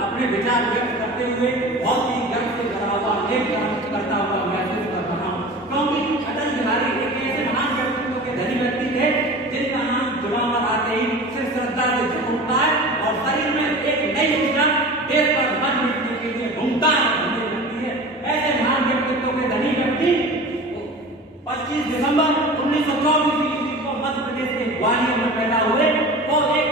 अपने विचार व्यक्त करते हुए बहुत ही गर्व से भरा हुआ करता हुआ महसूस कर रहा हूँ, क्योंकि अटल बिहारी एक ऐसे महान व्यक्तित्व के धनी व्यक्ति थे जिनका नाम जुबान पर आते ही सिर्फ श्रद्धा से झूमता है और शरीर में एक नई ऊर्जा देश पर मन मिटने के लिए घूमता है। ऐसे महान व्यक्तित्व के धनी व्यक्ति 25 दिसंबर 1924 ईस्वी को मध्य प्रदेश के ग्वालियर में पैदा हुए। वो एक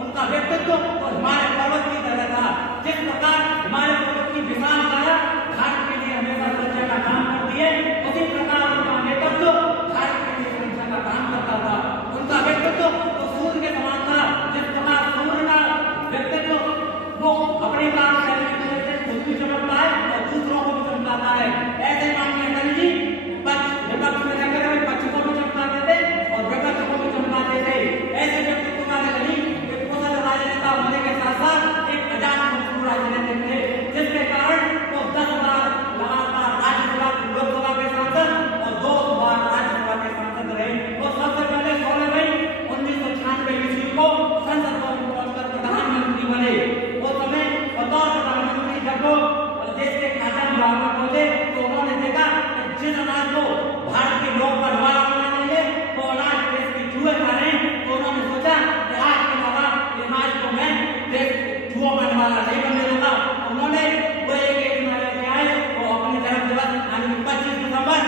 उनका व्यक्तित्व तो हिमालय पर्वत की तरह था। जिस प्रकार हिमालय पर्वत की विशाल काया भारत के लिए हमेशा सुरक्षा का काम करती है, उसी प्रकार उनका नेतृत्व भारत के लिए सुरक्षा का काम करता था। उनका व्यक्तित्व तो सूर्य के समान था। जिस प्रकार सूर्य का व्यक्तित्व वो अपने काम शैली की वजह से खुद भी चमकता है और दूसरों को भी चमकाता है, ऐसे माननीय अटल जी विपक्ष में रहकर पक्ष को भी चमकाते थे और विपक्ष को भी चमकाते थे। ऐसे व्यक्तित्व वाले धनी एक कुशल राजनेता होने के साथ साथ एक अजात शत्रु राजनीतिक थे, जिसके कारण वो 10 बार लगातार राज्यसभा लोकसभा के सांसद और 2 बार राज्यसभा के सांसद रहे। वो सबसे पहले 16 मई 1996 ईस्वी को संसद भवन पहुंचकर प्रधानमंत्री बने। वो समय बतौर प्रधानमंत्री जब वो देश के खाते में बराबर पहुंचे तो उन्होंने देखा कि जिन अनाज को भारत के लोग बनवा बनाएंगे वो अनाज देश की चूहे खा रहे हैं, तो उन्होंने सोचा कि आज के बाद अनाज को मैं देश चूहों बनने वाला नहीं बनने दूंगा। उन्होंने वो एक लेके आए वो अपने जन्म दिवस 25 दिसंबर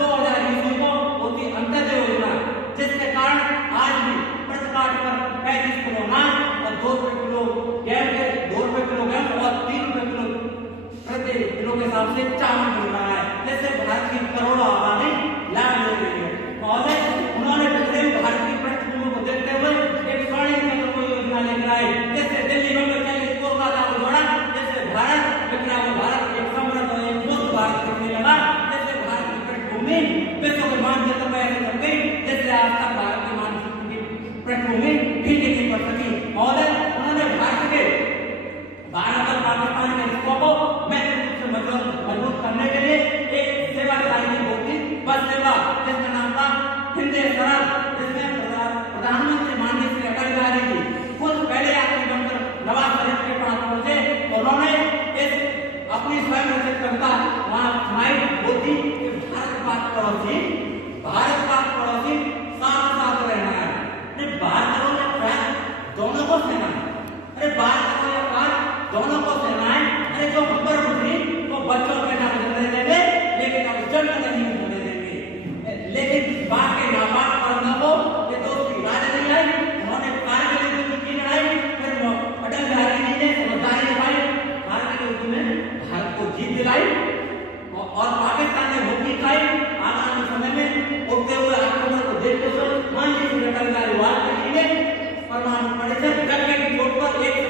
2000 ईस्वी को होती अंत्योदय योजना, जिसके कारण आज भी प्रति कार्ड पर 35 किलो अनाज और 2 रुपए किलो गेहूं और 3 रुपए किलो प्रति किलो के हिसाब से चावल मिल रहा है, जिससे भारत की करोड़ों आबादी लाभ ले रही है। महोदय उन्होंने पिछले भारत की पृष्ठभूमि को देखते हुए एक स्वर्णिम केंद्र को योजना लेकर आए, जिससे दिल्ली में चली कोलकाता को जोड़ा, जिससे भारत विकराल भारत एक समृद्ध और एक मुक्त भारत दिखने लगा, जिससे भारत की पृष्ठभूमि विश्व के मानचित्र में ऐसे कर गई जिससे आज तक भारत के मानचित्र की पृष्ठभूमि ठीक नहीं पड़ सकी। महोदय उन्होंने भारत और पाकिस्तान के रिश्तों को मजबूत करने के लिए एक सेवा चलाई गई होती बस सेवा, जिसका नाम था हिंदे सरल, जिसमें प्रधानमंत्री माननीय श्री अटल बिहारी जी खुद पहले यात्री बनकर नवाज शरीफ के पास पहुंचे। उन्होंने इस अपनी स्वयं रचित कविता वहां सुनाई होती कि भारत का पड़ोसी साथ साथ रहना है। अरे बात करो दोनों को सेना है, अरे बात करो दोनों को सेना है। अरे जो खबर उठनी तो बच्चों के नाम होने देंगे, लेकिन अब जन्म नहीं होने देंगे। लेकिन बात के नाबाद करना हो ये दोस्ती राज नहीं आई। उन्होंने कारगिल युद्ध की लड़ाई, फिर अटल बिहारी जी ने समझदारी निभाई, कारगिल युद्ध में भारत को जीत दिलाई और पाकिस्तान ने भूखी खाई। आने समय में उठते हुए आक्रमण को देखते हुए माननीय श्री अटल बिहारी वाजपेयी जी ने परमाणु परिषद की चोट पर एक से